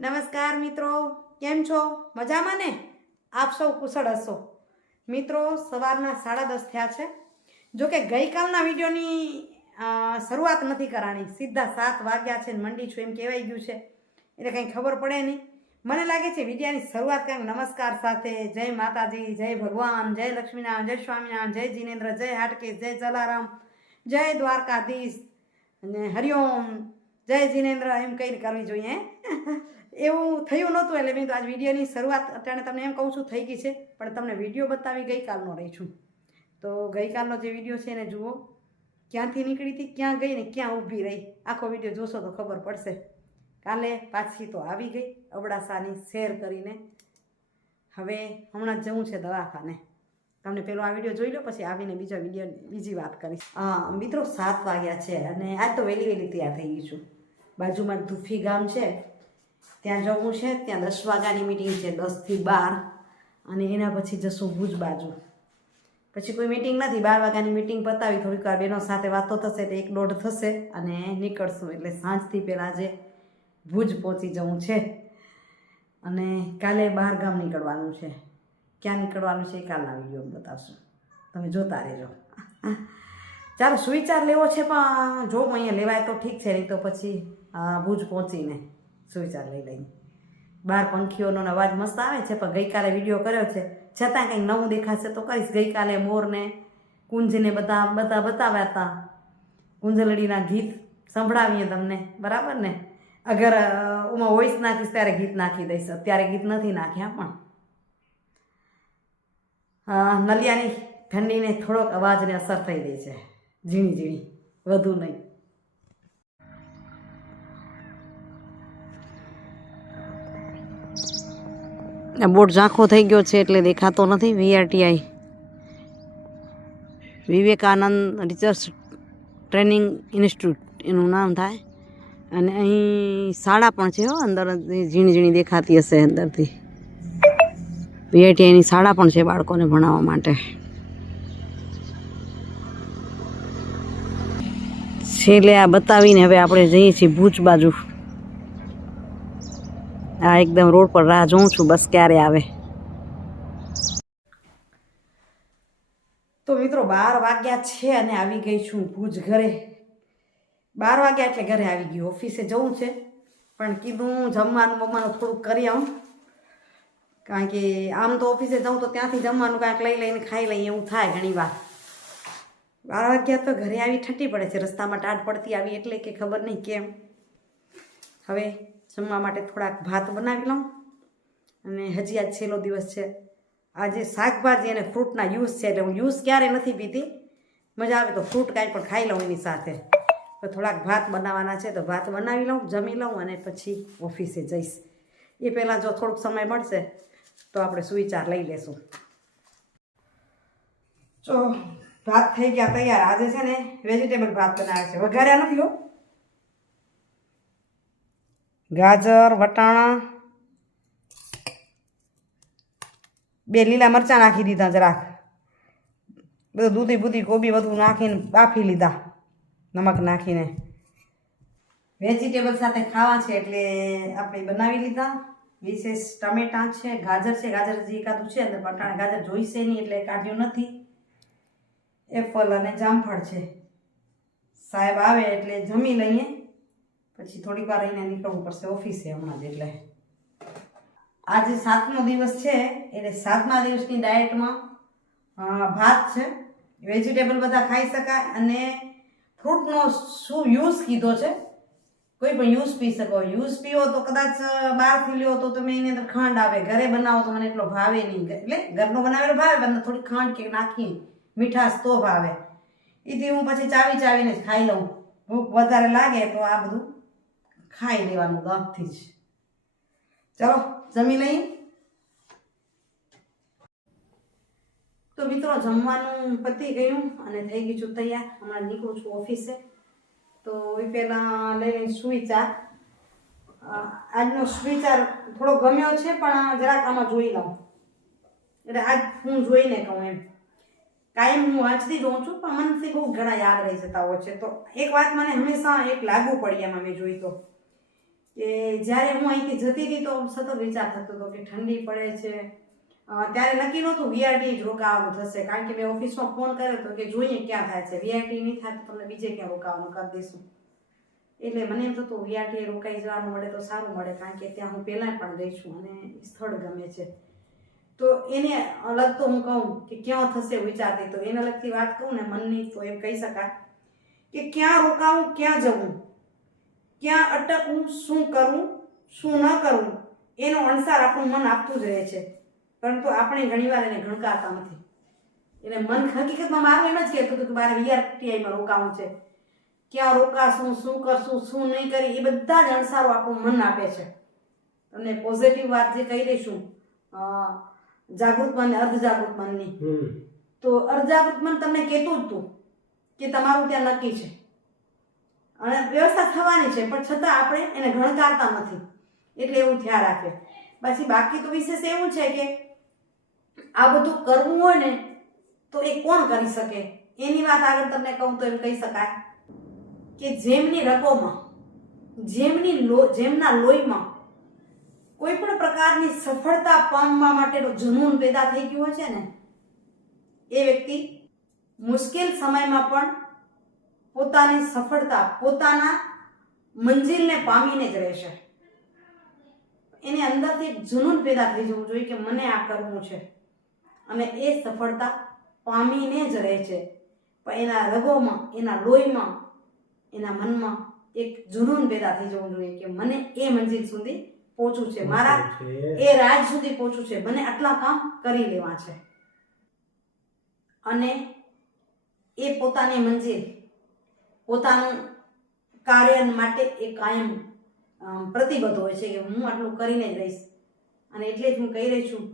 નમસ્કાર મિત્રો, કેમ છો? મજામાં ને? આપ સૌ કુશળ હશો. મિત્રો, સવારના સાડા દસ થયા છે. જો કે ગઈકાલના વિડીયોની શરૂઆત નથી કરાણી. સીધા સાત વાગ્યા છે મંડી છું એમ કહેવાય ગયું છે. એટલે કંઈ ખબર પડે નહીં. મને લાગે છે વિડીયાની શરૂઆત કંઈક નમસ્કાર સાથે. જય માતાજી, જય ભગવાન, જય લક્ષ્મીનારાયણ, જય સ્વામિનારાયણ, જય જીનેન્દ્ર, જય હાટકે જય જલારામ, જય દ્વારકાધીશ, અને હરિઓમ. જય જીનેન્દ્ર, એમ કહીને કરવી જોઈએ એવું થયું નહોતું એટલે મેં તો આજ વિડીયોની શરૂઆત, અત્યારે તમને એમ કહું છું, થઈ ગઈ છે, પણ તમને વીડિયો બતાવી ગઈકાલનો રહી છું. તો ગઈકાલનો જે વીડિયો છે એને જુઓ, ક્યાંથી નીકળી હતી, ક્યાં ગઈ ને ક્યાં ઊભી રહી, આખો વીડિયો જોશો તો ખબર પડશે. કાલે પાછી તો આવી ગઈ, અબડાસાની શેર કરીને. હવે હમણાં જવું છે દવાખાને. તમને પેલો આ વીડિયો જોઈ લો, પછી આવીને બીજા વીડિયો બીજી વાત કરીશ. મિત્રો, સાત વાગ્યા છે અને આજ તો વહેલી વહેલી તૈયાર થઈ ગઈ છું. બાજુમાં ધુફી ગામ છે. ત્યાં જવું છે. ત્યાં દસ વાગ્યાની મિટિંગ છે. દસથી બાર. અને એના પછી જશું ભુજ બાજુ. પછી કોઈ મિટિંગ નથી. બાર વાગ્યાની મિટિંગ પતાવી. થોડીક વાર બેનો સાથે વાતો થશે તો એક દોઢ થશે અને નીકળશું. એટલે સાંજથી પહેલાં જે ભુજ પહોંચી જવું છે. અને કાલે બહાર ગામ નીકળવાનું છે. ક્યાં નીકળવાનું છે એ કાલના વીડિયો બતાવશું. તમે જોતા રહેજો. ચાલો, સુવિચાર લેવો છે પણ જો અહીંયા લેવાય તો ઠીક છે. નહીં તો પછી ભુજ પહોંચીને સુવિચાર લઈ લઈને. બહાર પંખીઓનો અવાજ મસ્ત આવે છે, પણ ગઈકાલે વીડિયો કર્યો છે. છતાં કંઈક નવું દેખાશે તો કરીશ. ગઈકાલે મોરને કુંજને બધા બધા બતાવ્યા હતા. કુંજલડીના ગીત સંભળાવીએ તમને, બરાબર ને? અગર ઉમાં વોઇસ નાખીશ ત્યારે ગીત નાખી દઈશ. અત્યારે ગીત નથી નાખ્યા પણ. નલિયાની ઠંડીને થોડોક અવાજને અસર થઈ ગઈ છે. ઝીણી ઝીણી. વધુ નહીં. આ બોર્ડ ઝાંખો થઈ ગયો છે એટલે દેખાતો નથી. VRTI. Vivekananda research training institute, એનું નામ થાય. અને અહીં શાળા પણ છે હો, અંદર ઝીણી ઝીણી દેખાતી હશે અંદરથી. વીઆઈટીઆઈની શાળા પણ છે બાળકોને ભણાવવા માટે. છેલ્લે આ બતાવીને હવે આપણે જઈએ છીએ ભુજ બાજુ. આ એકદમ રોડ પર રાહ જોઉં છું, બસ ક્યારે આવે. તો મિત્રો, બાર વાગ્યા છે અને આવી ગઈ છું ભુજ ઘરે. બાર વાગ્યા એટલે ઘરે આવી ગયું ઓફિસે જવું છે. પણ કીધું જમવાનું બમવાનું થોડુંક કરી આવું. કારણ કે આમ તો ઓફિસે જાઉં તો ત્યાંથી જમવાનું કાંઈક લઈ લઈને ખાઈ લઈએ, એવું થાય ઘણી વાર બાર વાગ્યા તો ઘરે આવી ઠંડી પડે છે, રસ્તામાં ટાઢ પડતી આવી એટલે કે ખબર નહીં કેમ. હવે જમવા માટે થોડાક ભાત બનાવી લઉં. અને હજી આજ છેલ્લો દિવસ છે. આજે શાકભાજી અને ફ્રૂટના યુઝ છે એટલે હું યુઝ ક્યારે નથી પીતી. મજા આવે તો ફ્રૂટ કાંઈ પણ ખાઈ લઉં એની સાથે. તો થોડાક ભાત બનાવવાના છે તો ભાત બનાવી લઉં, જમી લઉં અને પછી ઓફિસે જઈશ. એ પહેલાં જો થોડોક સમય મળશે તો આપણે સુવિચાર લઈ લેશું. જો, ભાત થઈ ગયા તૈયાર. આજે છે ને વેજીટેબલ ભાત બનાવે છે. વઘાર્યા નથી હો. ગાજર, વટાણા. બે લીલા મરચાં નાખી દીધા જરાક. બધું દૂધી બૂધી કોબી બધું નાખીને બાફી લીધા. નમક નાખીને. વેજીટેબલ સાથે ખાવા છે એટલે આપણે બનાવી લીધા. વિશેષ ટમેટાં છે, ગાજર છે, ગાજર હજી એકાદું છે એટલે પટાણા ગાજર જોઈશે નહીં એટલે કાઢ્યું નથી. એપલ અને જામફળ છે. સાહેબ આવે એટલે જમી લઈએ. પછી થોડીક વાર અહીંયા નીકળવું પડશે ઓફિસે હમણાં જ એટલે. આજે સાતમો દિવસ છે, એટલે સાતમા દિવસની ડાયટમાં ભાત છે, વેજીટેબલ બધા ખાઈ શકાય અને ફ્રૂટનો શું યુઝ કીધો છે? કોઈ પણ યુઝ પી શકો. યુઝ પીવો તો કદાચ બહારથી લ્યો તો તમે એની અંદર ખાંડ આવે. ઘરે બનાવો તો મને એટલો ભાવે નહીં. એટલે ઘરનો બનાવેલો ભાવે, પણ થોડી ખાંડ કે નાખી, મીઠાશ તો ભાવે. એથી હું પછી ચાવી ચાવીને જ ખાઈ લઉં. ભૂખ વધારે લાગે તો આ બધું ખાઈ લેવાનું દમથી જ. ચલો, જમી લઈ તો મિત્રો, જમવાનું પતી ગયું અને થઈ ગયું છું તૈયાર. હમણાં નીકળું છું ઓફિસે. તો એ પહેલાં લઈ લઈ સુવિચાર આજનો સુવિચાર થોડો ગમ્યો છે, પણ જરાક આમાં જોઈ લઉં. એટલે આજ હું જોઈને કહું એમ. કાયમ હું વાંચતી જોઉં છું, પણ મનથી બહુ ઘણા યાદ રહી જતા હોય છે. તો એક વાત મને હંમેશા એક લાગુ પડી એમાં મેં જોઈ તો. કે જ્યારે હું અહીંથી જતી હતી તો સતત વિચાર થતો હતો કે ઠંડી પડે છે. ત્યારે નક્કી નહોતું વીઆરટી જ રોકાવાનું થશે. કારણ કે મેં ઓફિસમાં ફોન કર્યો હતો કે જોઈએ ક્યાં થાય છે. વીઆરટી નહીં થાય તો તમને બીજે ક્યાં રોકાવાનું કરી દઈશું. એટલે મને એમ થતું વીઆરટી રોકાઈ જવાનું મળે તો સારું મળે, કારણ કે ત્યાં હું પહેલાં પણ ગઈ છું અને સ્થળ ગમે છે. તો એને અલગ તો હું કહું કે ક્યાં થશે વિચારતી. તો એને લગતી વાત કહું ને મનની તો એમ કહી શકાય કે ક્યાં રોકાવું, ક્યાં જવું? ક્યાં અટકવું શું કરવું શું ન કરવું એનો અણસાર આપણું મન આપતું જ રહે છે. પરંતુ આપણે ઘણીવાર એને ગણકારતા નથી. એને મન હકીકતમાં મારું એમ જ કહેતું હતું કે મારે વીઆરટીઆઈમાં રોકાવું છે. ક્યાં રોકાશું શું કરશું શું નહીં કરી એ બધા જ અણસારો આપણું મન આપે છે. તમને પોઝિટિવ વાત જે કહી દઈશું જાગૃત મન અર્ધ જાગૃત મનની. તો તો અર્ધજાગૃત મન તમને કહેતું જ હતું કે તમારું ત્યાં નક્કી છે. અને વ્યવસ્થા થવાની છે, પણ છતાં આપણે એને ગણકારતા નથી. એટલે એવું ધ્યાન રાખે પછી બાકી તો વિશેષ એવું છે કે આ બધું કરવું હોય ને, તો એ કોણ કરી શકે? એની વાત આગળ તમને કહું તો એમ કહી શકાય કે જેમની રકોમાં જેમની લો, જેમના લોહીમાં કોઈ પણ પ્રકારની સફળતા પામવા માટેનું જનૂન પેદા થઈ ગયું હોય છે ને, એ વ્યક્તિ મુશ્કેલ સમયમાં પણ પોતાની સફળતા પોતાના મંજિલને પામીને જ રહેશે. એની અંદરથી જુનૂન પેદા થઈ જવું જોઈએ કે મને આ કરવું છે. અને એ સફળતા પામીને જ રહે છે. પણ એના રગોમાં એના લોહીમાં એના મનમાં એક જુનૂન પેદા થઈ જવું જોઈએ કે મને એ મંજિલ સુધી પહોંચવું છે. મારા એ રાજ સુધી પહોંચવું છે. મને આટલા કામ કરી લેવા છે. અને એ પોતાની મંજિલ પોતાનું કાર્ય માટે એ કાયમ પ્રતિબદ્ધ હોય છે કે હું આટલું કરીને જ રહીશ. અને એટલે જ હું કહી રહી છું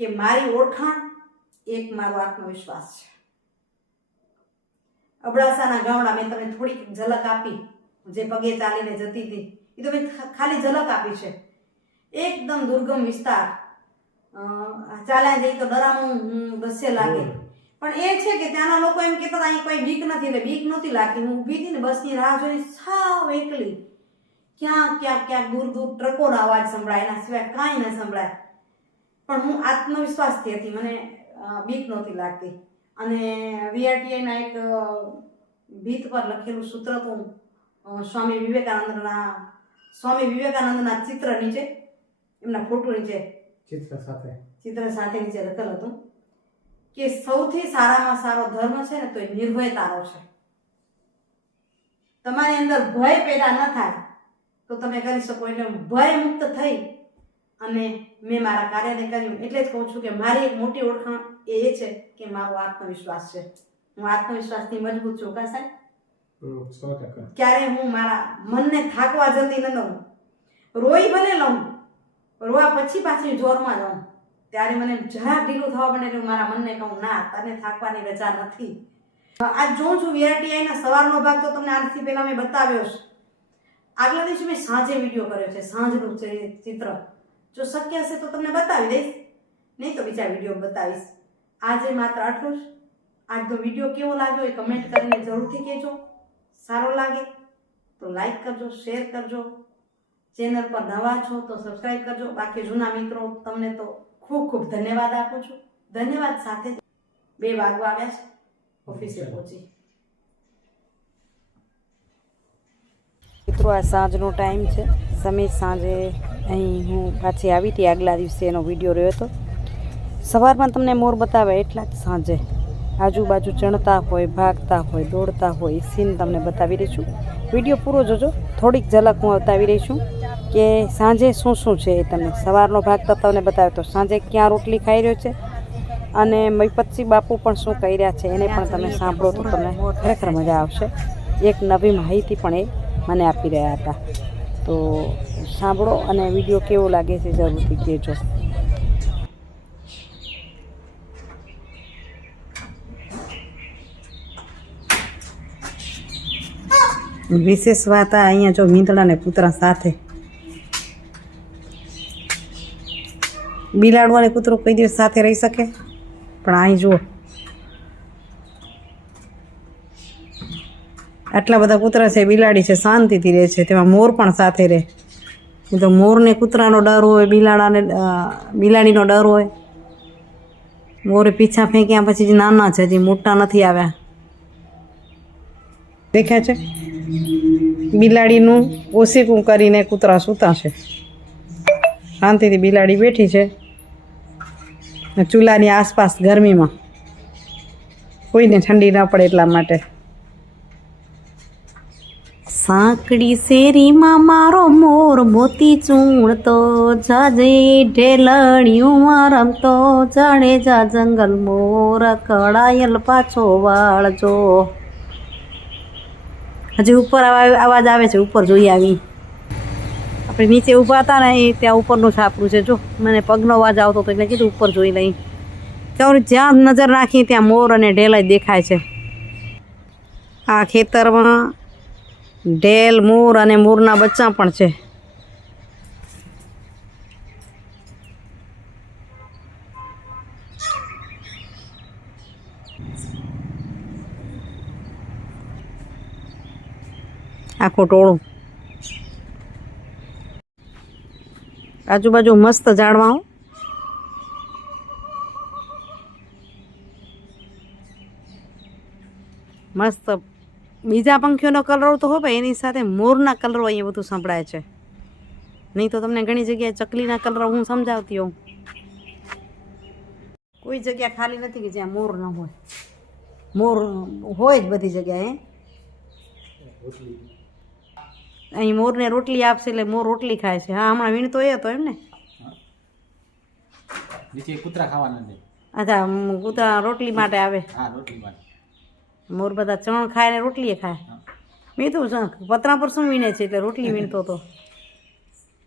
કે મારી ઓળખાણ એક મારો આત્મવિશ્વાસ છે. અબડાસાના ગામડા મેં તમને થોડીક ઝલક આપી જે પગે ચાલીને જતી હતી. એ તો મેં ખાલી ઝલક આપી છે. એકદમ દુર્ગમ વિસ્તાર. ચાલ્યા જઈ તો ડરામણું હમ, લાગે. પણ એ છે કે ત્યાંના લોકો એમ કહેતા હતા અહીં કોઈ બીક નથી એટલે બીક નહોતી લાગતી. હું ઊભી હતી ને બસની રાહ જોઈને સાવ એકલી. ક્યાં ક્યાં ક્યાંક દૂર દૂર ટ્રકોનો અવાજ સંભળાય એના સિવાય કાંઈ ન સંભળાય. પણ હું આત્મવિશ્વાસથી હતી મને બીક નહોતી લાગતી. અને વીઆરટીઆઈના એક ભીત પર લખેલું સૂત્ર તો સ્વામી વિવેકાનંદના સ્વામી વિવેકાનંદના ચિત્ર નીચે એમના ફોટો નીચે. ચિત્ર સાથે. ચિત્ર સાથે નીચે લખેલ હતું. કે સૌથી સારામાં સારો ધર્મ છે ને તો એ નિર્ભયતાનો છે. તમારી અંદર ભય પેદા ન થાય તો તમે કરી શકો એટલે ભય મુક્ત થઈ અને મેં મારા કાર્યને કર્યું. એટલે જ કહું છું કે મારી એક મોટી ઓળખાણ એ છે કે મારો આત્મવિશ્વાસ છે. હું આત્મવિશ્વાસથી મજબૂત છું કા સાહેબ? ક્યારે હું મારા મનને થાકવા જલ્દી ન લઉં. રોઈ ભલે લઉં રોવા પછી પાછી જોરમાં જાઉં. ત્યારે મને જરા ઢીલું થવા પડે એટલે મારા મનને કહું, ના, તને થાકવાની રજા નથી. આજ જોઉં છું વીઆરટીઆઈના સવારનો ભાગ તો તમને આજથી પહેલાં મેં બતાવ્યો છે. આગલા દિવસે મેં સાંજે વીડિયો કર્યો છે, સાંજનું ચિત્ર. જો શક્ય હશે તો તમને બતાવી દઈશ. નહીં તો બીજા વીડિયો બતાવીશ. આજે માત્ર આટલું જ. આજનો વીડિયો કેવો લાગ્યો એ કમેન્ટ કરીને જરૂરથી કહેજો. સારો લાગે તો લાઈક કરજો, શેર કરજો. ચેનલ પર નવા છો તો સબસ્ક્રાઈબ કરજો. બાકી જૂના મિત્રો, તમને તો ખૂબ ખૂબ ધન્યવાદ આપું છું. ધન્યવાદ સાથે બે વાગવા આવ્યા છે ઓફિસે પહોંચી. મિત્રો આ સાંજનો ટાઈમ છે. સમય સાંજે અહીં હું પાછી આવી હતી. આગલા દિવસે એનો વીડિયો રહ્યો હતો. સવારમાં તમને મોર બતાવે એટલા જ સાંજે. આજુબાજુ ચણતા હોય ભાગતા હોય દોડતા હોય એ સીન તમને બતાવી રહી છું. વીડિયો પૂરો જોજો. થોડીક ઝલક હું બતાવી રહી છું. કે સાંજે શું શું છે એ તમે? સવારનો ભાગ તો તમને બતાવ્યો તો સાંજે ક્યાં રોટલી ખાઈ રહ્યો છે? અને મહીપતસિંહ બાપુ પણ શું કહી રહ્યા છે એને પણ તમે સાંભળો તો તમને ખરેખર મજા આવશે. એક નવી માહિતી પણ એ મને આપી રહ્યા હતા. તો સાંભળો અને વીડિયો કેવો લાગે છે જરૂરથી કહેજો. વિશેષ વાત અહીંયા જો મીંદડા ને કૂતરા સાથે બિલાડું અને કૂતરો કોઈ દિવસ સાથે રહી શકે? પણ અહીં જુઓ. આટલા બધા કૂતરા છે, બિલાડી છે, શાંતિથી રહે છે, તેમાં મોર પણ સાથે રહે. એ તો મોરને કૂતરાનો ડર હોય, બિલાડાને બિલાડીનો ડર હોય. મોરે પીછા ફેંક્યા પછી જે નાના છે, હજી મોટા નથી આવ્યા. દેખ્યા છે? બિલાડીનું ઓસીકું કરીને કૂતરા સૂતા છે. શાંતિથી બિલાડી બેઠી છે. ને ચૂલાની આસપાસ ગરમીમાં. કોઈને ઠંડી ન પડે એટલા માટે. સાંકડી શેરીમાં મારો મોર મોતી ચૂણતો જાજે ઢેલણિયું રમતો જાડેજા જંગલ મોર કળાયલ પાછો વાળજો. હજી ઉપર અવાજ આવે છે, ઉપર જોઈ આવી. આપણે નીચે ઊભા હતા ને એ ત્યાં ઉપરનું છાપરું છે, જો. મને પગનો અવાજ આવતો હતો એટલે કીધું ઉપર જોઈ લઈ. ત્યાં જ્યાં નજર નાખી ત્યાં મોર અને ઢેલ દેખાય છે. આ ખેતરમાં ઢેલ, મોર અને મોરના બચ્ચા પણ છે. આખું ટોળું. આજુબાજુ મસ્ત ઝાડવા હું મસ્ત. બીજા પંખીઓનો કલર તો હોય એની સાથે મોરના કલરો અહીંયા બધું સંભળાય છે. નહીં તો તમને ઘણી જગ્યાએ ચકલીના કલરો હું સમજાવતી હોઉં. કોઈ જગ્યા ખાલી નથી કે જ્યાં મોર ન હોય. મોર હોય જ બધી જગ્યાએ. અહીં મોરને રોટલી આપશે એટલે મોર રોટલી ખાય છે. હા હમણાં વીણતો એ હતો એમ ને નીચે કૂતરા ખાવાના છે. અચ્છા કૂતરા રોટલી માટે આવે. હા રોટલી માટે. મોર બધા ચણ ખાય ને રોટલી ખાય. મેં તો પતરા પર શું વીણે છે એટલે રોટલી વીણતો હતો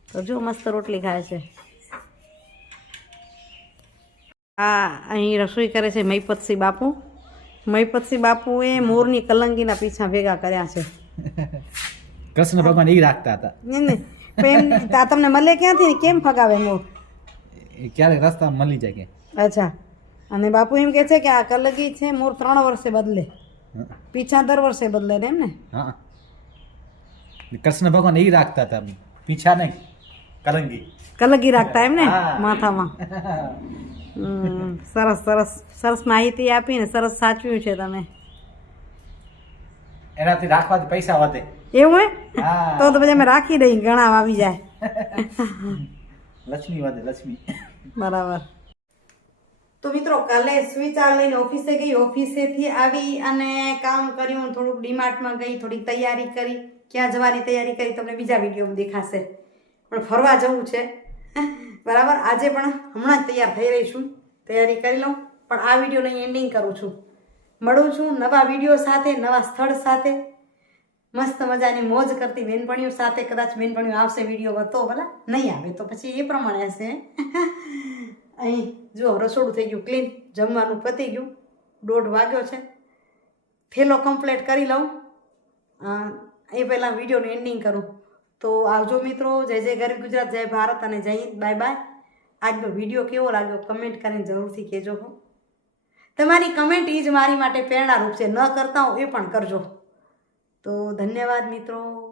તો જો મસ્ત રોટલી ખાય છે. હા અહીં રસોઈ કરે છે મહીપતસિંહ બાપુ. મહીપતસિંહ બાપુએ મોરની કલંગીના પીછા ભેગા કર્યા છે. કૃષ્ણ ભગવાન એ રાખતા હતા. ને આ તમને મળે ક્યાંથી? ને કેમ ફગાવે મોર એ ક્યારેક રસ્તા મળી જાય કે અચ્છા. અને બાપુ એમ કહે છે કે આ કલગી છે મોર ત્રણ વર્ષે બદલે. પીછા દર વર્ષે બદલે ને એમ ને? હા. કૃષ્ણ ભગવાન એ રાખતા હતા. પીછા નહીં કલંગી. કલગી રાખતા એમ ને? માથામાં. સરસ સરસ સરસ માહિતી આપી ને સરસ સાચવ્યું છે તમે. એનાથી રાખવાથી પૈસા વધે. એવું હે. તો તો પછી અમે રાખી દઈ ઘણા આવી જાય. લક્ષ્મી વાદે લક્ષ્મી. બરાબર. તો મિત્રો કાલે સ્વિચ લઈને ઓફિસે ગઈ. ઓફિસેથી આવી અને કામ કર્યું થોડુંક ડીમાર્ટમાં ગઈ થોડીક તૈયારી કરી. ક્યાં જવાની તૈયારી કરી તમને બીજા વિડીયોમાં દેખાશે. પણ ફરવા જવું છે. બરાબર? આજે પણ હમણાં જ તૈયાર થઈ રહી છું. તૈયારી કરી લઉં. પણ આ વિડીયોને એન્ડિંગ કરું છું. મળું છું નવા વીડિયો સાથે નવા સ્થળ સાથે. મસ્ત મજાની મોજ કરતી બેનપણીઓ સાથે કદાચ બેનપણીઓ આવશે વીડિયો તો ભલા, નહીં આવે તો પછી એ પ્રમાણે હશે. અહીં જો રસોડું થઈ ગયું ક્લીન, જમવાનું પતી ગયું, દોઢ વાગ્યો છે. થેલો કમ્પ્લીટ કરી લઉં. એ પહેલાં વિડીયોનું એન્ડિંગ કરું. તો આવજો મિત્રો, જય જય ગરીબ ગુજરાત, જય ભારત અને જય હિન્દ, બાય બાય. આજનો વીડિયો કેવો લાગ્યો કમેન્ટ કરીને જરૂરથી કહેજો હો. તમારી કમેન્ટ એ જ મારી માટે પ્રેરણારૂપ છે. ન કરતા હો એ પણ કરજો. તો ધન્યવાદ મિત્રો.